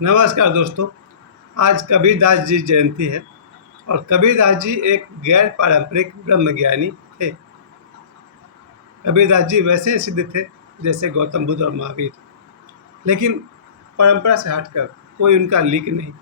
नमस्कार दोस्तों। आज कबीरदास जी जयंती है और कबीरदास जी एक गैर पारंपरिक ब्रह्मज्ञानी थे। कबीरदास जी वैसे ही सिद्ध थे जैसे गौतम बुद्ध और महावीर, लेकिन परंपरा से हटकर कोई उनका लीक नहीं।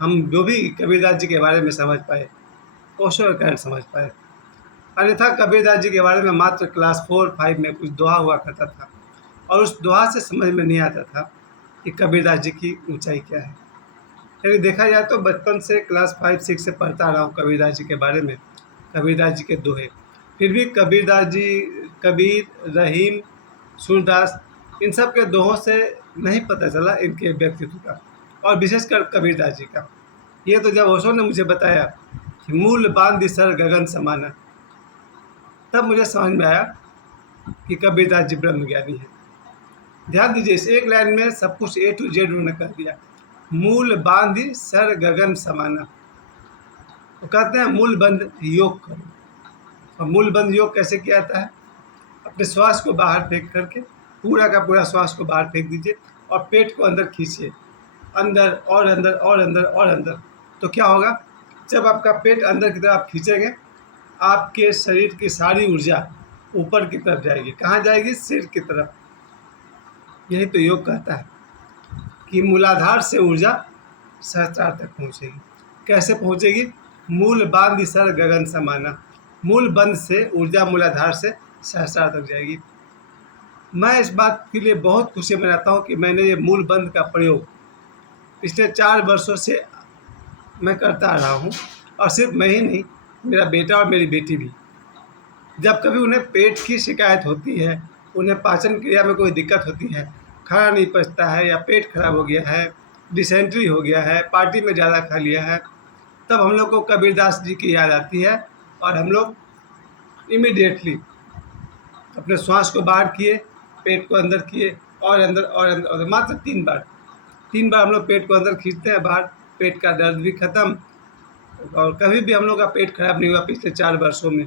हम जो भी कबीरदास जी के बारे में समझ पाए, ओशो के कारण समझ पाए। अन्यथा कबीरदास जी के बारे में मात्र क्लास 4-5 में कुछ दोहा हुआ करता था और उस दोहा से समझ में नहीं आता था कि कबीरदास जी की ऊंचाई क्या है। यदि देखा जाए तो बचपन से क्लास 5-6 से पढ़ता आ रहा हूँ कबीरदास जी के बारे में, कबीरदास जी के दोहे। फिर भी कबीरदास जी, कबीर, रहीम, सूरदास, इन सब के दोहों से नहीं पता चला इनके व्यक्तित्व का, और विशेषकर कबीरदास जी का। ये तो जब ओशो ने मुझे बताया कि मूल बांध सर गगन समाना, तब मुझे समझ में आया कि कबीरदास जी ब्रह्मज्ञानी हैं। ध्यान दीजिए, इस एक लाइन में सब कुछ A to Z उन्होंने कह दिया। मूल बांध सर गगन समाना, वो कहते हैं मूल बंध योग करो। और मूल बंध योग कैसे किया जाता है? अपने श्वास को बाहर फेंक करके पूरा का पूरा श्वास को बाहर फेंक दीजिए और पेट को अंदर खींचिए, अंदर और अंदर और अंदर और अंदर। तो क्या होगा? जब आपका पेट अंदर की तरफ आप खींचेंगे, आपके शरीर की सारी ऊर्जा ऊपर की तरफ जाएगी। कहाँ जाएगी? सिर की तरफ। यही तो योग कहता है कि मूलाधार से ऊर्जा सहस्त्रार तक पहुँचेगी। कैसे पहुँचेगी? मूल बांध सर गगन समाना, मूल बंध से ऊर्जा मूलाधार से सहस्त्रार तक जाएगी। मैं इस बात के लिए बहुत खुशी मनाता हूँ कि मैंने ये मूल बंध का प्रयोग पिछले 4 वर्षों से मैं करता आ रहा हूँ, और सिर्फ मैं ही नहीं, मेरा बेटा और मेरी बेटी भी। जब कभी उन्हें पेट की शिकायत होती है, उन्हें पाचन क्रिया में कोई दिक्कत होती है, खाना नहीं पचता है या पेट खराब हो गया है, डिसेंट्री हो गया है, पार्टी में ज़्यादा खा लिया है, तब हम लोग को कबीरदास जी की याद आती है और हम लोग इमीडिएटली अपने श्वास को बाहर किए, पेट को अंदर किए और अंदर और अंदर, और मात्र 3 बार हम लोग पेट को अंदर खींचते हैं, बाहर। पेट का दर्द भी खत्म, और कभी भी हम लोग का पेट खराब नहीं हुआ पिछले 4 वर्षों में।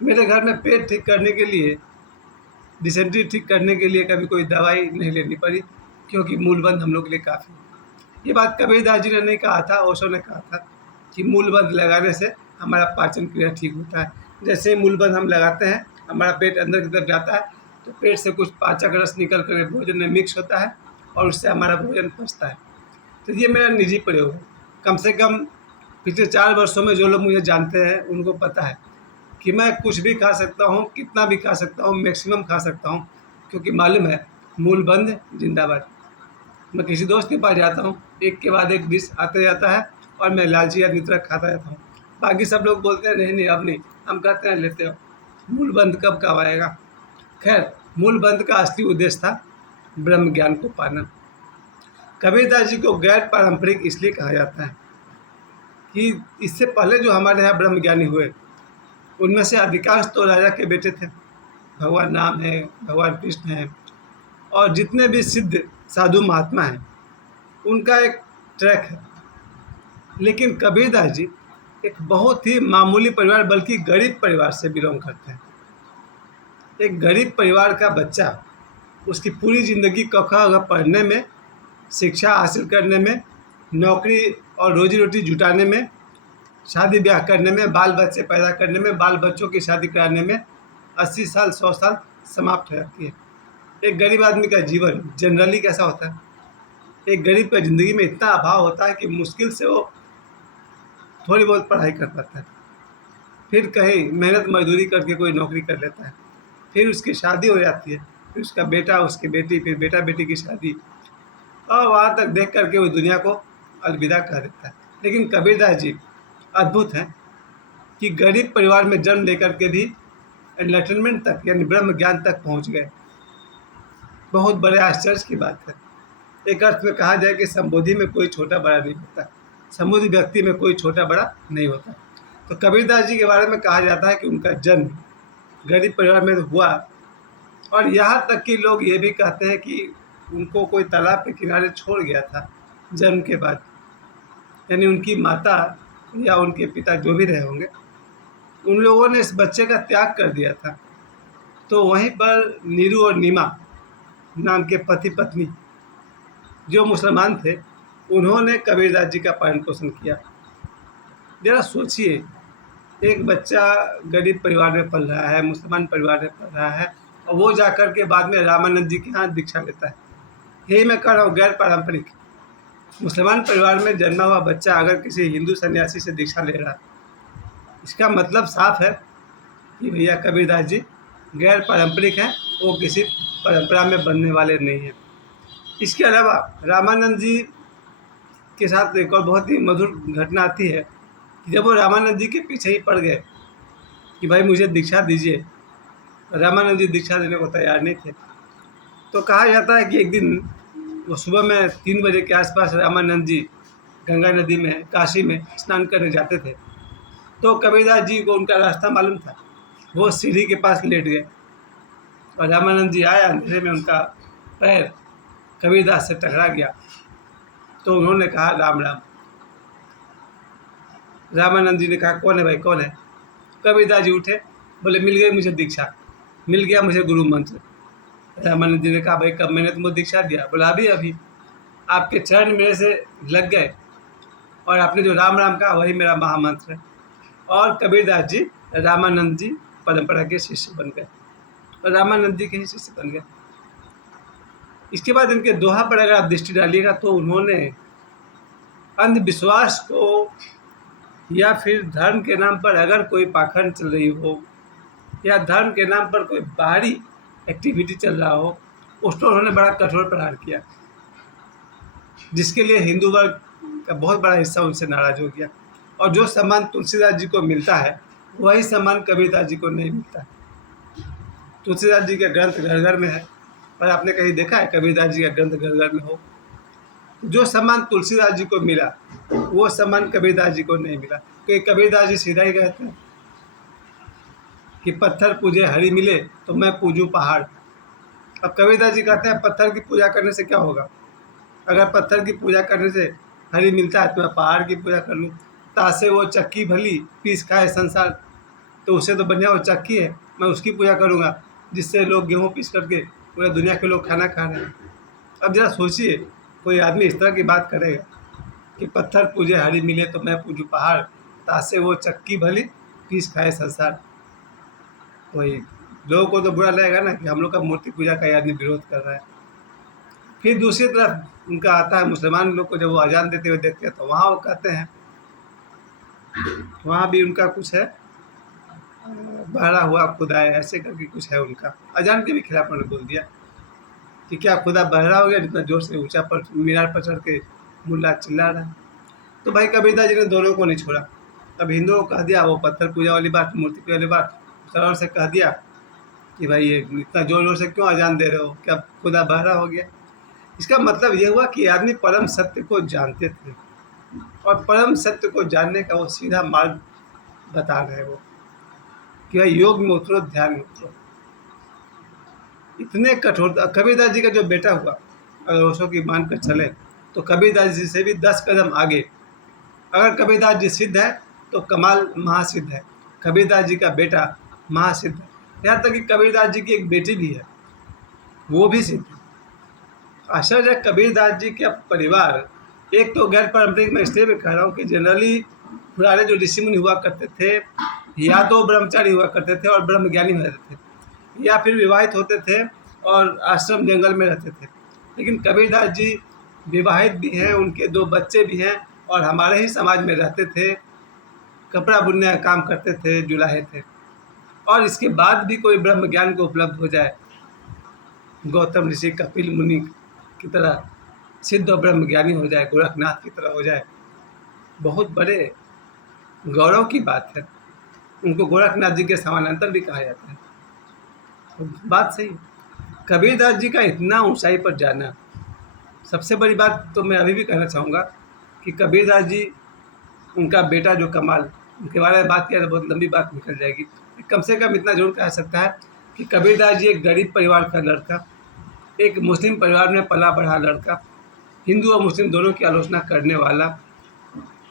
मेरे घर में पेट ठीक करने के लिए, डिसेंट्री ठीक करने के लिए कभी कोई दवाई नहीं लेनी पड़ी, क्योंकि मूलबंध हम लोग के लिए काफ़ी। ये बात कबीरदास जी ने नहीं कहा था, ओशो ने कहा था कि मूलबंध लगाने से हमारा पाचन क्रिया ठीक होता है। जैसे ही मूलबंध हम लगाते हैं, हमारा पेट अंदर की तरफ जाता है, तो पेट से कुछ पाचक रस निकल कर भोजन में मिक्स होता है और उससे हमारा भोजन पचता है। तो ये मेरा निजी प्रयोग है। कम से कम पिछले 4 वर्षों में जो लोग मुझे जानते हैं उनको पता है कि मैं कुछ भी खा सकता हूँ, कितना भी खा सकता हूँ, मैक्सिमम खा सकता हूँ, क्योंकि मालूम है मूलबंध जिंदाबाद। मैं किसी दोस्त के पास जाता हूँ, एक के बाद एक डिश आते जाता है और मैं लालची आदमी तरह खाता रहता हूँ। बाकी सब लोग बोलते हैं नहीं नहीं अब नहीं, हम कहते हैं लेते हो। मूलबंध कब आएगा? खैर, मूलबंध का असली उद्देश्य था ब्रह्म ज्ञान को पाना। कबीरदास जी को गैर पारंपरिक इसलिए कहा जाता है कि इससे पहले जो हमारे यहाँ ब्रह्म ज्ञानी हुए, उनमें से अधिकांश तो राजा के बेटे थे। भगवान राम है, भगवान कृष्ण हैं, और जितने भी सिद्ध साधु महात्मा हैं उनका एक ट्रैक है। लेकिन कबीरदास जी एक बहुत ही मामूली परिवार, बल्कि गरीब परिवार से बिलोंग करते हैं। एक गरीब परिवार का बच्चा, उसकी पूरी ज़िंदगी क ख ग पढ़ने में, शिक्षा हासिल करने में, नौकरी और रोजी रोटी जुटाने में, शादी ब्याह करने में, बाल बच्चे पैदा करने में, बाल बच्चों की शादी कराने में 80 साल 100 साल समाप्त हो जाती है। एक गरीब आदमी का जीवन जनरली कैसा होता है? एक गरीब का ज़िंदगी में इतना अभाव होता है कि मुश्किल से वो थोड़ी बहुत पढ़ाई कर पाता है, फिर कहीं मेहनत मजदूरी करके कोई नौकरी कर लेता है, फिर उसकी शादी हो जाती है, फिर उसका बेटा, उसकी बेटी, फिर बेटा बेटी की शादी, और वहाँ तक देख करके वो दुनिया को अलविदा कह देता है। लेकिन कबीरदास जी अद्भुत हैं कि गरीब परिवार में जन्म लेकर के भी एनलाइटनमेंट तक, यानी ब्रह्म ज्ञान तक पहुँच गए। बहुत बड़े आश्चर्य की बात है। एक अर्थ में कहा जाए कि संबोधि में कोई छोटा बड़ा नहीं होता, संबोधि व्यक्ति में कोई छोटा बड़ा नहीं होता। तो कबीरदास जी के बारे में कहा जाता है कि उनका जन्म गरीब परिवार में हुआ, और यहाँ तक कि लोग ये भी कहते हैं कि उनको कोई तालाब के किनारे छोड़ गया था जन्म के बाद, यानी उनकी माता या उनके पिता जो भी रहे होंगे, उन लोगों ने इस बच्चे का त्याग कर दिया था। तो वहीं पर नीरू और नीमा नाम के पति पत्नी जो मुसलमान थे उन्होंने कबीरदास जी का पालन पोषण किया। ज़रा सोचिए, एक बच्चा गरीब परिवार में पल रहा है, मुसलमान परिवार में पल रहा है, और वो जाकर के बाद में रामानंद जी के यहाँ दीक्षा लेता है। यही मैं कह रहा हूँ, गैर पारंपरिक मुसलमान परिवार में जन्मा हुआ बच्चा अगर किसी हिंदू सन्यासी से दीक्षा ले रहा है, इसका मतलब साफ है कि भैया कबीरदास जी गैर पारंपरिक हैं, वो किसी परंपरा में बनने वाले नहीं हैं। इसके अलावा रामानंद जी के साथ एक और बहुत ही मधुर घटना आती है कि जब वो रामानंद जी के पीछे ही पड़ गए कि भाई मुझे दीक्षा दीजिए, रामानंद जी दीक्षा देने को तैयार नहीं थे, तो कहा जाता है कि एक दिन वो सुबह में 3 बजे के आसपास रामानंद जी गंगा नदी में काशी में स्नान करने जाते थे। तो कबीरदास जी को उनका रास्ता मालूम था, वो सीढ़ी के पास लेट गए और रामानंद जी आए, अंधेरे में उनका पैर कबीरदास से टकरा गया। तो उन्होंने कहा राम राम। रामानंद जी ने कहा कौन है भाई, कौन है? कबीरदास जी उठे, बोले मिल गई मुझे दीक्षा, मिल गया मुझे गुरु मंत्र। रामानंद जी ने कहा भाई कब? मैंने तुमको दीक्षा दिया। बोला अभी अभी, आपके चरण मेरे से लग गए और आपने जो राम राम कहा वही मेरा महामंत्र है। और कबीरदास जी रामानंद जी परंपरा के शिष्य बन गए और रामानंद जी के ही शिष्य बन गए। इसके बाद इनके दोहा पर अगर आप दृष्टि डालिएगा तो उन्होंने अंधविश्वास को या फिर धर्म के नाम पर अगर कोई पाखंड चल रही हो या धर्म के नाम पर कोई बाहरी एक्टिविटी चल रहा हो, उस पर उन्होंने बड़ा कठोर प्रहार किया, जिसके लिए हिंदू वर्ग का बहुत बड़ा हिस्सा उनसे नाराज हो गया। और जो सम्मान तुलसीदास जी को मिलता है वही सम्मान कबीरदास जी को नहीं मिलता है। तुलसीदास जी का ग्रंथ घर घर में है, पर आपने कहीं देखा है कबीरदास जी का ग्रंथ घर घर में हो? जो सम्मान तुलसीदास जी को मिला वो सम्मान कबीरदास जी को नहीं मिला, क्योंकि कबीरदास जी सीधा ही कहते हैं कि पत्थर पूजे हरि मिले तो मैं पूजूं पहाड़। अब कबीरदास जी कहते हैं पत्थर की पूजा करने से क्या होगा? अगर पत्थर की पूजा करने से हरि मिलता है तो मैं पहाड़ की पूजा कर लूँ। तासे वो चक्की भली पीस खाए संसार, तो उससे तो बढ़िया वो चक्की है, मैं उसकी पूजा करूँगा जिससे लोग गेहूँ पीस करके पूरे दुनिया के लोग खाना खा रहे हैं। अब जरा सोचिए, कोई आदमी इस तरह की बात करेगा कि पत्थर पूजे हरि मिले तो मैं पूजूं पहाड़, तासे वो चक्की भली पीस खाए संसार। वही लोगों को तो बुरा लगेगा ना कि हम लोग का मूर्ति पूजा का आदमी विरोध कर रहा है। फिर दूसरी तरफ उनका आता है मुसलमान लोग को, जब वो अजान देते हुए देखते हैं तो वहाँ वो कहते हैं, वहाँ भी उनका कुछ है बहरा हुआ खुदा है, ऐसे करके कुछ है उनका। अजान के भी खिलाफ उन्होंने बोल दिया कि क्या खुदा बहरा हो गया जितना जोर से ऊंचा पर मीनार पर चढ़ के मुल्ला चिल्ला रहा है। तो भाई कबीरदास जी ने दोनों को नहीं छोड़ा। तब हिंदुओं को कह दिया वो पत्थर पूजा वाली बात, मूर्ति पूजा वाली बात, सरल से कह दिया कि भाई ये इतना जोर जोर से क्यों अजान दे रहे हो, क्या खुदा बहरा हो गया? इसका मतलब ये हुआ कि आदमी परम सत्य को जानते थे और परम सत्य को जानने का वो सीधा मार्ग बता रहे वो कि भाई योग में उतरो, ध्यान में उतरो। इतने कठोर कबीरदास जी का जो बेटा हुआ, अगर उसको की मान कर चले तो कबीरदास जी से भी 10 कदम आगे। अगर कबीरदास जी सिद्ध है तो कमाल महासिद्ध है, कबीरदास जी का बेटा महासिद्ध है। यहाँ तक कि कबीरदास जी की एक बेटी भी है, वो भी सिद्ध है। आश्चर्य है, कबीरदास जी का परिवार एक तो गैर पारंपरिक, मैं इसलिए भी कह रहा हूँ कि जनरली पुराने जो ऋषि मुनि हुआ करते थे या तो ब्रह्मचारी हुआ करते थे और ब्रह्मज्ञानी हो जाते थे, या फिर विवाहित होते थे और आश्रम जंगल में रहते थे। लेकिन कबीरदास जी विवाहित भी हैं, उनके 2 बच्चे भी हैं और हमारे ही समाज में रहते थे, कपड़ा बुनने का काम करते थे, जुलाहे थे। और इसके बाद भी कोई ब्रह्म ज्ञान को उपलब्ध हो जाए, गौतम ऋषि, कपिल मुनि की तरह सिद्ध और ब्रह्म ज्ञानी हो जाए, गोरखनाथ की तरह हो जाए, बहुत बड़े गौरव की बात है। उनको गोरखनाथ जी के समानांतर भी कहा जाता है। तो बात सही, कबीरदास जी का इतना ऊंचाई पर जाना, सबसे बड़ी बात तो मैं अभी भी कहना चाहूँगा कि कबीरदास जी, उनका बेटा जो कमाल, उनके बारे में बात किया तो बहुत लंबी बात निकल जाएगी। कम से कम इतना जरूर कह सकता है कि कबीरदास जी एक गरीब परिवार का लड़का, एक मुस्लिम परिवार में पला बढ़ा लड़का, हिंदू और मुस्लिम दोनों की आलोचना करने वाला,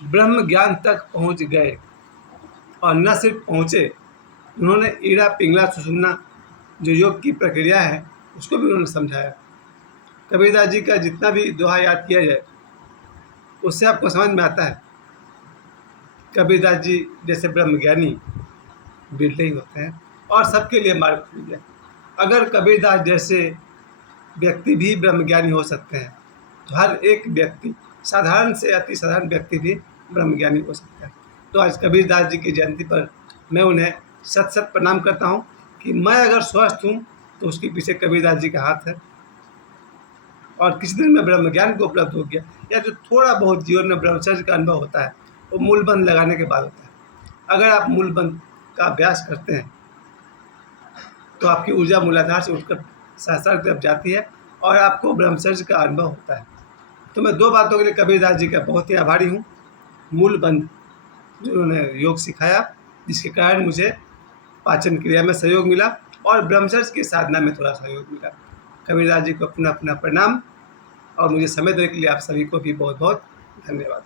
ब्रह्म ज्ञान तक पहुंच गए। और न सिर्फ पहुँचे, उन्होंने ईड़ा पिंगला सुषुम्ना जो योग की प्रक्रिया है उसको भी उन्होंने समझाया। कबीरदास जी का जितना भी दोहा याद किया जाए उससे आपको समझ में आता है कबीरदास जी जैसे ब्रह्मज्ञानी बिरले ही होते हैं और सबके लिए मार्ग खुल गया। अगर कबीरदास जैसे व्यक्ति भी ब्रह्मज्ञानी हो सकते हैं तो हर एक व्यक्ति साधारण से अति साधारण व्यक्ति भी ब्रह्मज्ञानी हो सकता है। तो आज कबीरदास जी की जयंती पर मैं उन्हें सत सत प्रणाम करता हूँ कि मैं अगर स्वस्थ हूँ तो उसके पीछे कबीरदास जी का हाथ है और किसी दिन में ब्रह्म ज्ञान को उपलब्ध हो गया या जो थोड़ा बहुत जीवन में ब्रह्मचर्य का अनुभव होता है वो मूलबंध लगाने के बाद होता है। अगर आप मूलबंध का अभ्यास करते हैं तो आपकी ऊर्जा मूलाधार से उठकर सहस्रार की तरफ जाती है और आपको ब्रह्मचर्य का अनुभव होता है। तो मैं दो बातों के लिए कबीरदास जी का बहुत ही आभारी हूँ। मूलबंध जो उन्होंने योग सिखाया जिसके कारण मुझे पाचन क्रिया में सहयोग मिला और ब्रह्मचर्य की साधना में थोड़ा सहयोग मिला। कबीरदास जी को अपना अपना प्रणाम और मुझे समय देने के लिए आप सभी को भी बहुत बहुत धन्यवाद।